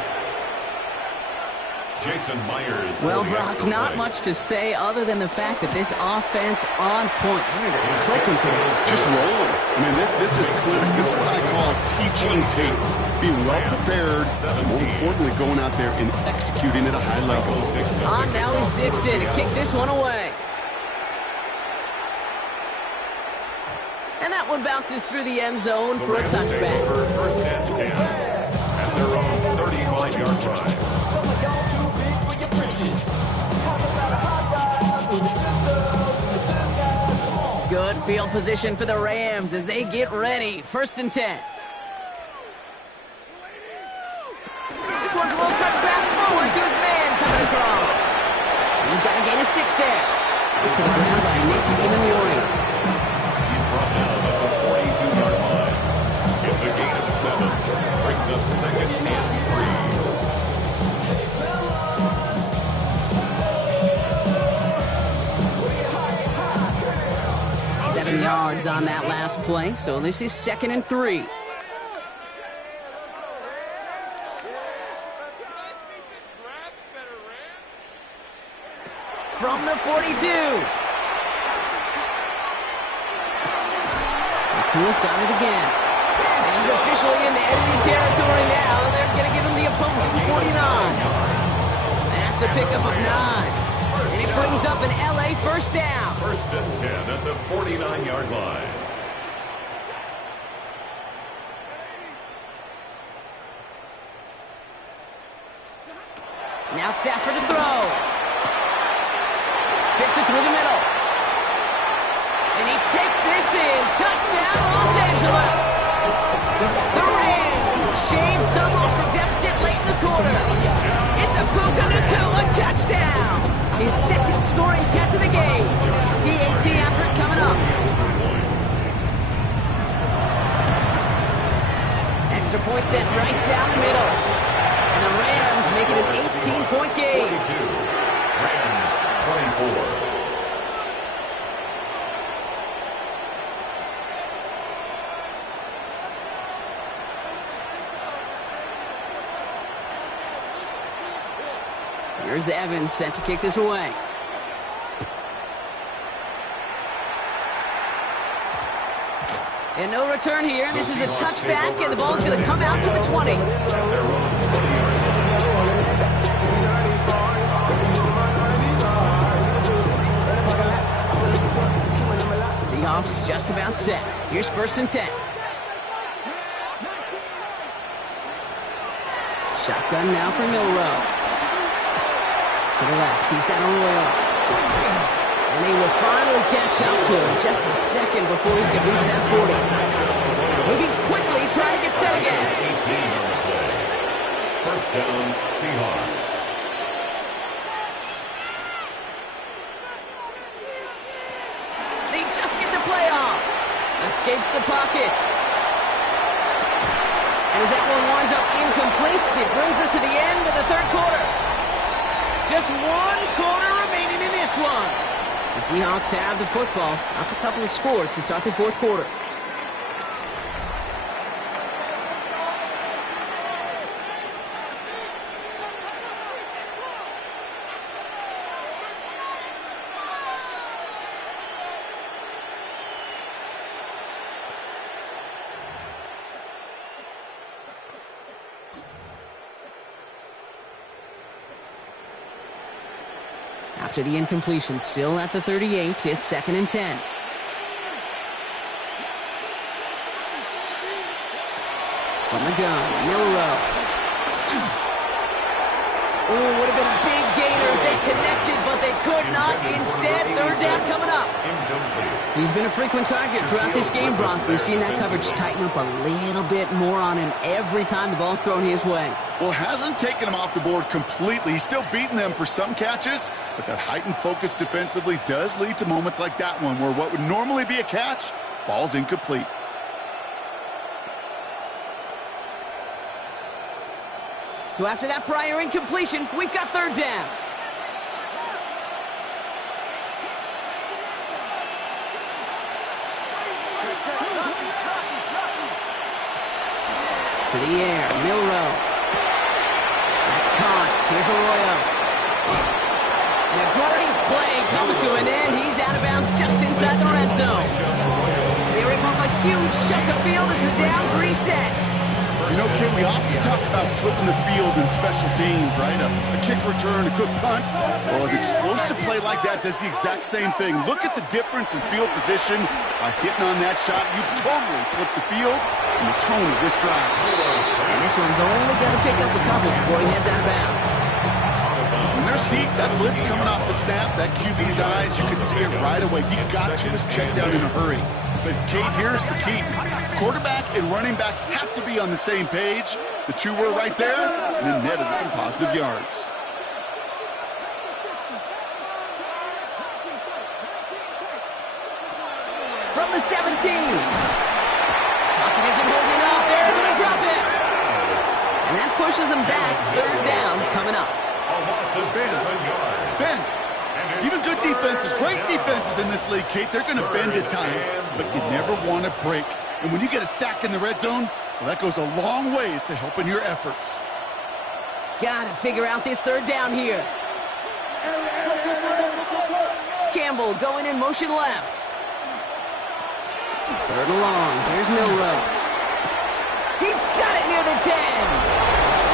Jason Myers. Well, Brock, not much to say other than the fact that this offense on point. They're just clicking today. Just rolling. I mean, this is clear. This is what I call teaching tape. Being well prepared, and more importantly, going out there and executing at a high level. On now is Dixon to kick this one away. And that one bounces through the end zone for a touchback. 1st and 10 at their own 35-yard line. Good field position for the Rams as they get ready. 1st and 10. This one's a little touch pass forward to his man coming across. He's got to gain a 6 there. To the ground by Nick game in the Orient. He's brought down at the 42-yard line. It's a gain of 7. Brings up 2nd and 3. 7 yards on that last play, so this is 2nd and 3. From the 42. Cool's got it again. He's officially in the enemy territory now. They're going to give him the opposing 49. That's a pickup of 9. And it brings up an LA first down. 1st and 10 at the 49-yard line. Now Stafford to throw. Fits it through the middle. And he takes this in. Touchdown, Los Angeles. The Rams shave some off the deficit late in the quarter. It's a Puka Nacua touchdown. His 2nd scoring catch of the game. PAT effort coming up. Extra point set right down the middle. And the Rams make it an 18-point game. 42. Rams 24. Here's Evans set to kick this away. And no return here. This is a touchback, and the ball's going to come out to the 20. Seahawks just about set. Here's 1st and 10. Shotgun now for Milrow. To the left, he's got Arroyo. And he will finally catch up to him just a second before he can reach that 40. Moving quickly, trying to get set again. 18 on the play. 1st down, Seahawks. They just get the play off. Escapes the pocket. And as that one winds up incomplete, it brings us to the end of the 3rd quarter. Just 1 quarter remaining in this one. The Seahawks have the football. Up a couple of scores to start the 4th quarter. After the incompletion, still at the 38, it's 2nd and 10. From the gun, Milrow. Ooh, would have been a big gainer if they connected, but they could not. Instead, 3rd down coming up. He's been a frequent target throughout this game, Bronk. We've seen that coverage tighten up a little bit more on him every time the ball's thrown his way. Well, hasn't taken him off the board completely. He's still beating them for some catches, but that heightened focus defensively does lead to moments like that one where what would normally be a catch falls incomplete. So after that prior incompletion, we've got 3rd down. To the air, Milrow. That's caught. Here's Arroyo. And a great play comes to an end. He's out of bounds just inside the red zone. They rip off a huge chunk of field as the downs reset. You know, Kim, we often talk about flipping the field in special teams, right? A kick return, a good punt. Well, an explosive play like that does the exact same thing. Look at the difference in field position. By hitting on that shot, you've totally flipped the field and the tone of this drive. And this one's only going to pick up a couple before he heads out of bounds. When there's heat, that blitz coming off the snap, that QB's eyes, you can see it right away. He got to his check down in a hurry. But, Kate, here's the key. Quarterback and running back have to be on the same page. The two were right there, and then netted some positive yards. from the 17. Pocket isn't holding up. They're able to drop it. And that pushes them back. Third down coming up. A loss of 7 yards. Bend. Even good defenses, great defenses in this league, Kate, they're going to bend at times, but you never want to break. And when you get a sack in the red zone, well, that goes a long ways to helping your efforts. Got to figure out this third down here. Campbell going in motion left. Third and long. Here's Milrow. He's got it near the 10.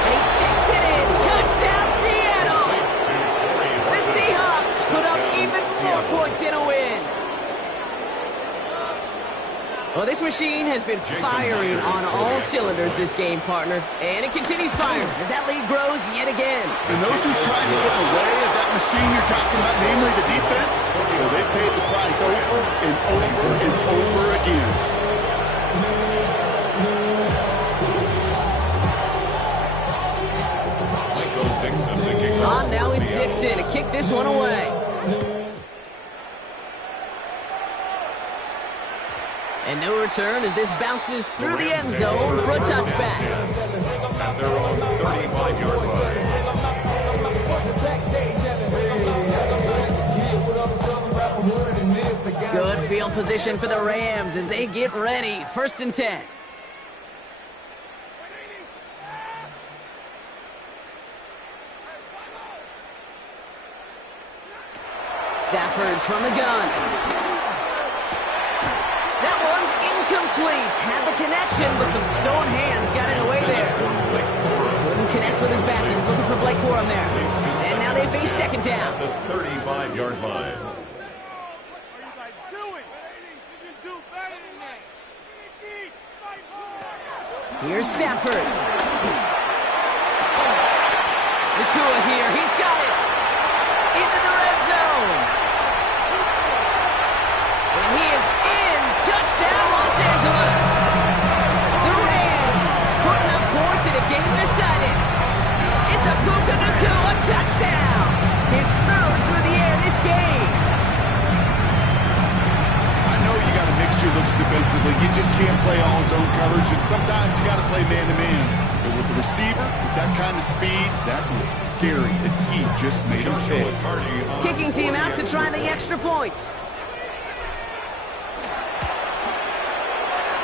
And he takes it in. Touchdown, Seattle. The Seahawks put up even more points in a win. Well, this machine has been firing on all cylinders this game, partner. And it continues firing as that lead grows yet again. And those who've tried to get in the way of that machine you're talking about, namely the defense, well, they paid the price over and over and over again. On now is Dixon to kick this one away. And no return as this bounces through the end zone for a touchback. At their own 35-yard line. Good field position for the Rams as they get ready. 1st and 10. Stafford from the gun. That one's incomplete. Had the connection, but some stone hands got in the way there. Couldn't connect with his back. He was looking for Blake Corum there. And now they face 2nd down. The 35-yard line. What are you guys doing? You can do better than that. Fight hard. Here's Stafford. Nakua here. He's got it. Into the red zone. And he is in. Touchdown, Los Angeles. The Rams putting up points in a game decided. It's a Puka Nakua touchdown. His 3rd through the air this game. I know you got to mix your looks defensively. You just can't play all zone coverage, and sometimes you got to play man-to-man. But with the receiver, with that kind of speed, that is scary, and he just made him pay. Kicking team out to try the extra points.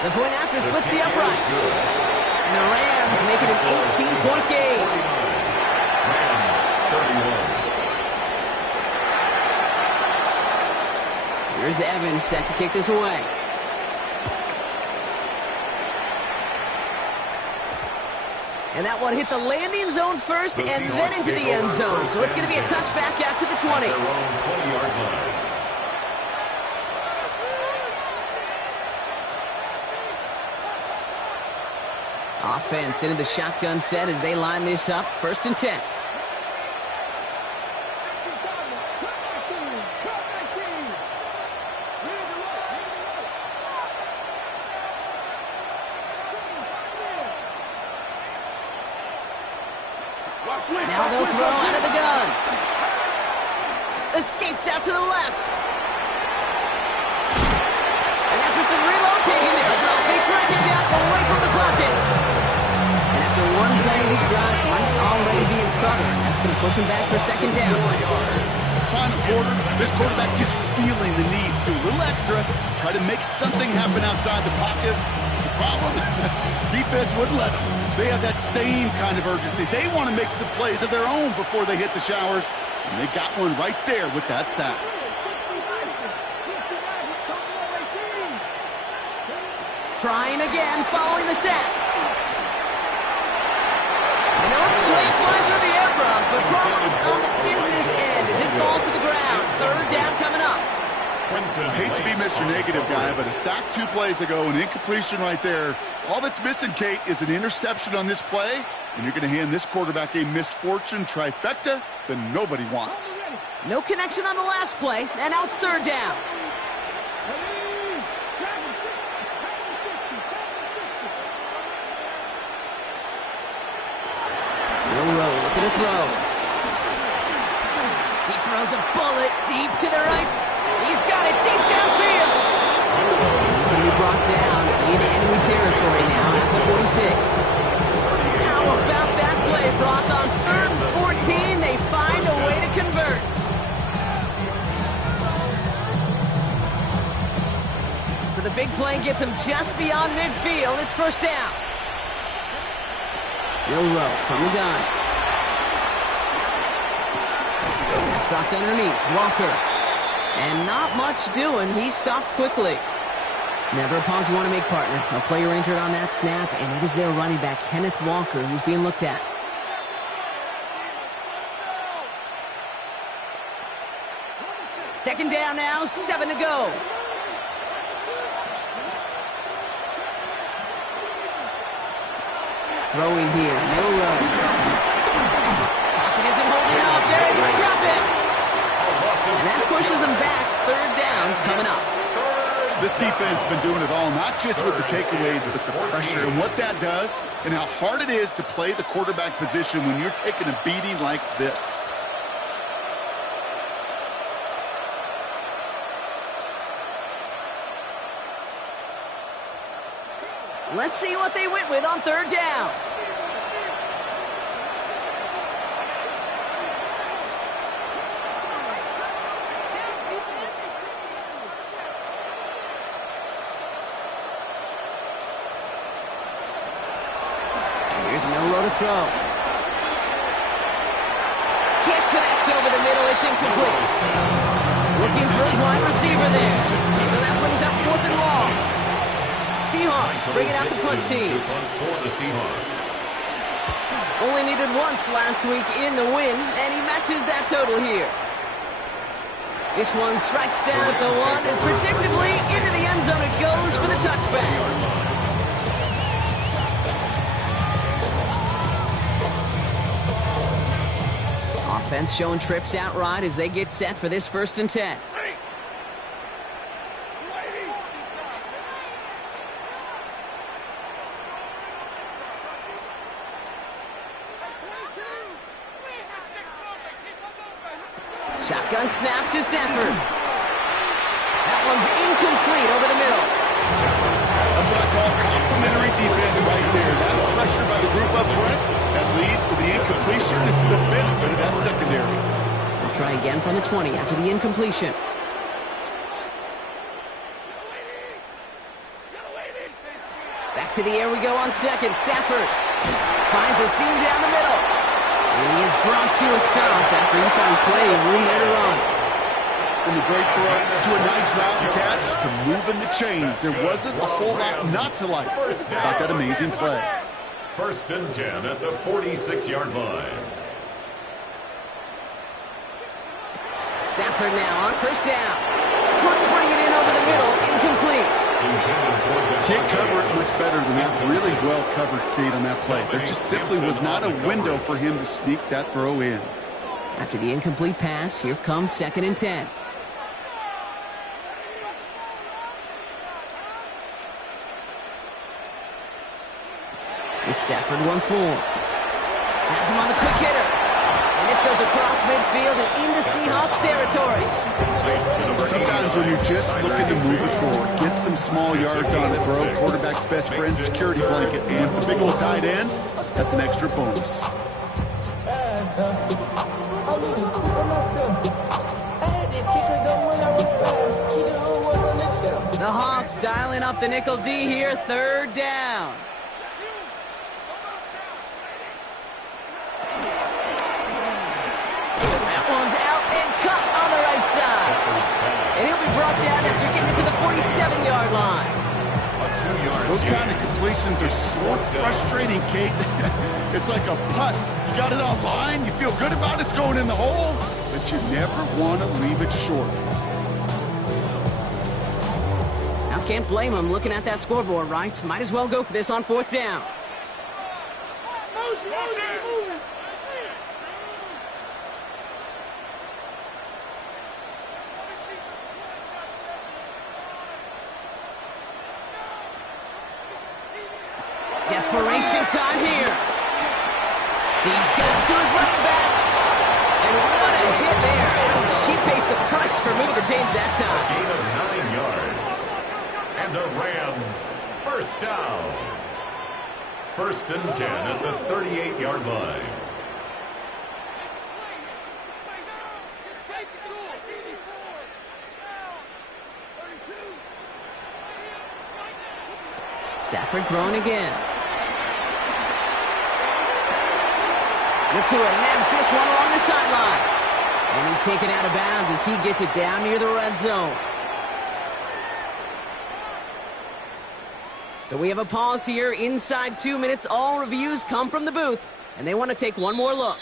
The point after splits the uprights. And the Rams make it an 18-point game. Rams 31. Here's Evans set to kick this away. And that one hit the landing zone first and then into the end zone. So it's going to be a touchback out to the 20. Their own 20-yard line. Offense into the shotgun set as they line this up. 1st and 10. Now they'll throw out of the gun. Escapes out to the left. And after some relocating there, they track him down away from the pocket. And after one play, this drive might already be in trouble. That's going to push him back for 2nd down. Final quarter, this quarterback's just feeling the need to do a little extra, try to make something happen outside the pocket. The problem, defense wouldn't let them. They have that same kind of urgency. They want to make some plays of their own before they hit the showers. And they got one right there with that sack. Trying again, following the sack. And it's great flying through the air, but problems on the business end as it falls to the ground. 3rd down coming up. I hate to be Mr. Negative guy, but a sack 2 plays ago, an incompletion right there. All that's missing, Kate, is an interception on this play, and you're going to hand this quarterback a misfortune trifecta that nobody wants. No connection on the last play, and now it's 3rd down. Milrow looking to throw. He throws a bullet deep to the right. He's got it deep downfield. brought down in enemy territory now at the 46. How about that play, Brock? On 3rd and 14, they find a way to convert. So the big play gets him just beyond midfield. It's first down. Bill Rowe from the gun. That's dropped underneath. Walker. And not much doing. He's stopped quickly. Never a pause you want to make, partner. A player injured on that snap, and it is their running back, Kenneth Walker, who's being looked at. Second down now, 7 to go. Throwing here, no run. Pocket isn't holding up. They're able to drop it. And that pushes them back. 3rd down coming up. This defense has been doing it all, not just with the takeaways, but the pressure and what that does and how hard it is to play the quarterback position when you're taking a beating like this. Let's see what they went with on 3rd down. Here's no row to throw. Can't connect over the middle. It's incomplete. Looking for his wide receiver there. So that brings up 4th and long. Seahawks bring it out the punt team. For the Seahawks. Only needed once last week in the win, and he matches that total here. This one strikes down at the 1, and predictably into the end zone it goes for the touchback. Offense showing trips out right as they get set for this 1st and 10. Shotgun snap to Sanford. That one's incomplete over the middle. That's what I call complimentary defense right there. That pressure by the group up front, that leads to the incompletion and to the benefit of that secondary. They'll try again from the 20 after the incompletion. Back to the air we go on 2nd. Sanford finds a seam down the middle. And he is brought to a stop after he found plenty of room there to run. From a great throw to a nice route and catch to moving the chains. There wasn't a whole lot not to like about that amazing play. 1st and 10 at the 46-yard line. Sanford now on 1st down. Couldn't bring it in over the middle. Incomplete. Can't cover it much better than that. Really well covered, Kate, on that play. There just simply was not a window for him to sneak that throw in. After the incomplete pass, here comes 2nd and 10. It's Stafford once more. Has him on the quick hitter. And this goes across midfield and into Seahawks territory. Sometimes when you're just looking to move it forward, get some small yards on the throw, quarterback's best friend, security blanket, and it's a big old tight end, that's an extra bonus. The Hawks dialing up the nickel D here, 3rd down. That one's out and cut on the right side. And he'll be brought down after getting it to the 47-yard line. Those kind of completions are so frustrating, Kate. It's like a putt. You got it on line, you feel good about it's going in the hole, but you never want to leave it short. Now can't blame him looking at that scoreboard, right? Might as well go for this on 4th down. Desperation time here. He's got to his running back. And what a hit there. She pays the price for moving the chains that time. Gain of 9 yards. And the Rams, first down. First and 10 at the 38-yard line. Stafford throwing again. Nakua nabs this one along the sideline. And he's taken out of bounds as he gets it down near the red zone. So we have a pause here inside 2 minutes. All reviews come from the booth, and they want to take one more look.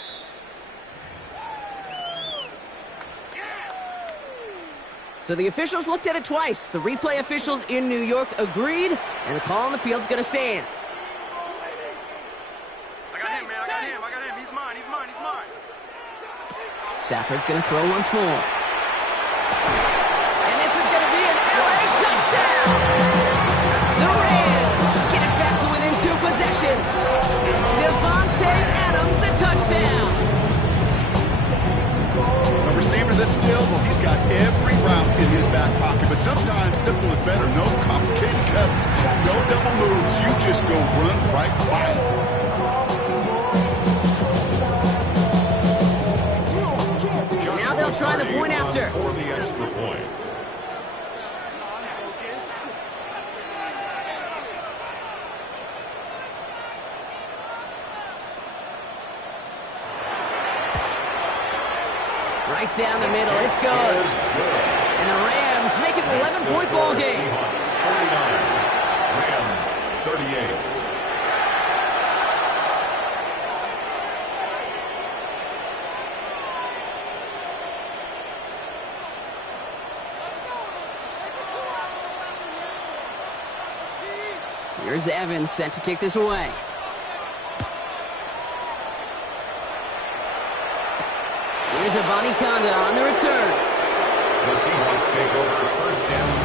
So the officials looked at it twice. The replay officials in New York agreed, and the call on the field's going to stand. I got him, man. I got him. He's mine. Stafford's going to throw once more. And this is going to be an LA touchdown! The Rams get it back to within 2 possessions. Devontae Adams, the touchdown. A receiver this skilled, well, he's got every route in his back pocket, but sometimes simple is better. No complicated cuts, no double moves. You just go run right by him. Now they'll try the point after. For the extra point. Right down the middle, it's good. And the Rams make it an 11-point ball game. Seahawks 39, Rams 38. Here's Evans set to kick this away. Here's Abanikanda on the return. The Seahawks take over first down 10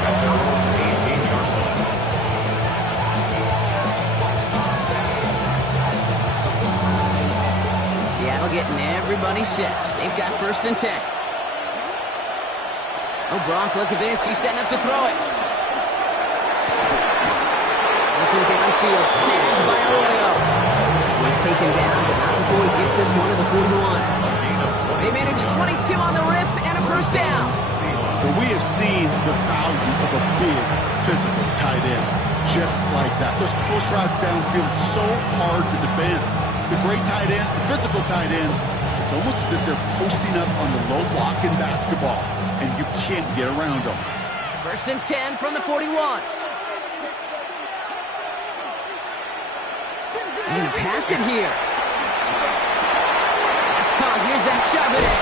at their own 18-yard line. Seattle getting everybody set. They've got first and 10. Oh, Brock, look at this. He's setting up to throw it. Looking downfield, snagged by Arroyo. He's taken down, but not before he gets this one to the 41. They managed 22 on the rip and a first down. Well, we have seen the value of a big, physical tight end. Just like that. Those close routes downfield, so hard to defend. The great tight ends, the physical tight ends, it's almost as if they're posting up on the low block in basketball, and you can't get around them. First and 10 from the 41. They're going to pass it here. That's caught. Here's that Charbonnet.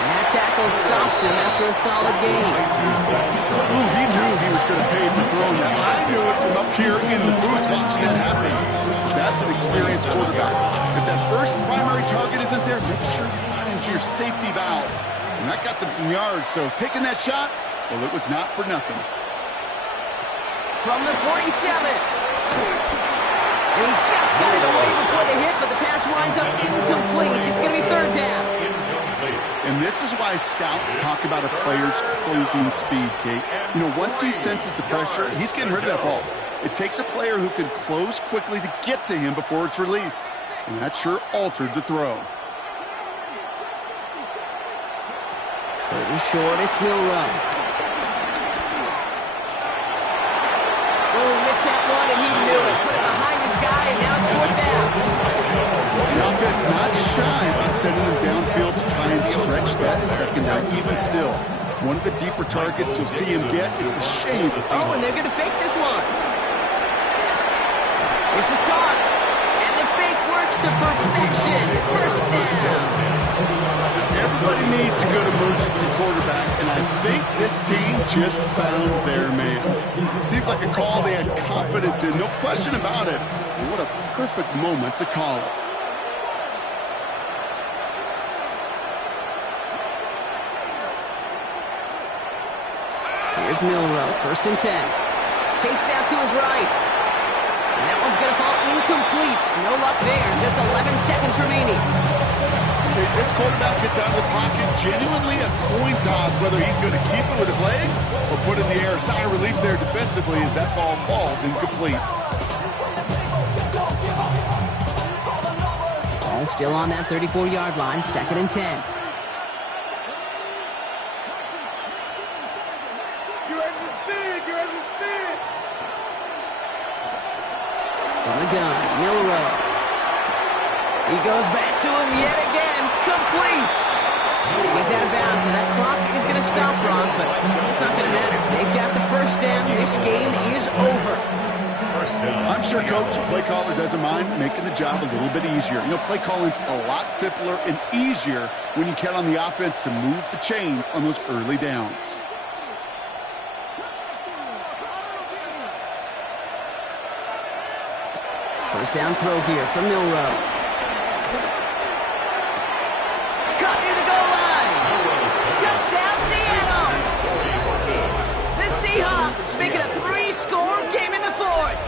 And that tackle stops him after a solid game. Ooh, he knew he was going to pay for throwing that. I knew it from up here in the booth watching that happen. That's an experienced quarterback. If that first primary target isn't there, make sure you find your safety valve. And that got them some yards, so taking that shot, well, it was not for nothing. From the 47. He just got it away before the hit, but the pass winds up incomplete. It's going to be third down. And this is why scouts talk about a player's closing speed, Kate. You know, once he senses the pressure, he's getting rid of that ball. It takes a player who can close quickly to get to him before it's released. And that sure altered the throw. Third and short, it's Milrow. Oh, he missed that one, and he knew it. Put it behind his guy, and now it's fourth down. The offense not shy about sending them downfield to try and stretch that secondary. Even still, one of the deeper targets you'll see him get. It's a shame. Oh, and they're going to fake this one. This is caught. And the fake works to perfection. First down. Everybody needs a good emergency quarterback, and I think this team just found their man. Seems like a call they had confidence in, no question about it. And what a perfect moment to call it. Here's Milrow, first and 10. Chased out to his right. And that one's going to fall incomplete. No luck there. Just 11 seconds remaining. This quarterback gets out of the pocket, genuinely a coin toss, whether he's going to keep it with his legs or put it in the air. A sigh of relief there defensively as that ball falls incomplete. Ball still on that 34-yard line, 2nd and 10. From the gun, Milrow. He goes back to him yet again. Complete. He's out of bounds, and that clock is going to stop, Brock, but it's not going to matter. They've got the first down. This game is over. I'm sure Coach, play caller doesn't mind making the job a little bit easier. You know, play calling's a lot simpler and easier when you count on the offense to move the chains on those early downs. First down throw here from Milrow. Caught near the goal line. Touchdown, Seattle. The Seahawks making a 3-score game in the 4th.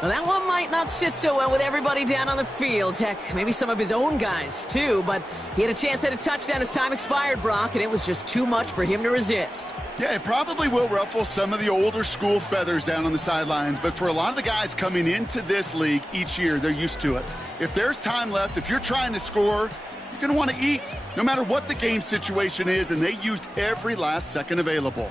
Well, that one might not sit so well with everybody down on the field. Heck, maybe some of his own guys, too. But he had a chance at a touchdown as time expired, Brock, and it was just too much for him to resist. Yeah, it probably will ruffle some of the older school feathers down on the sidelines, but for a lot of the guys coming into this league each year, they're used to it. If there's time left, if you're trying to score, you're going to want to eat, no matter what the game situation is, and they used every last second available.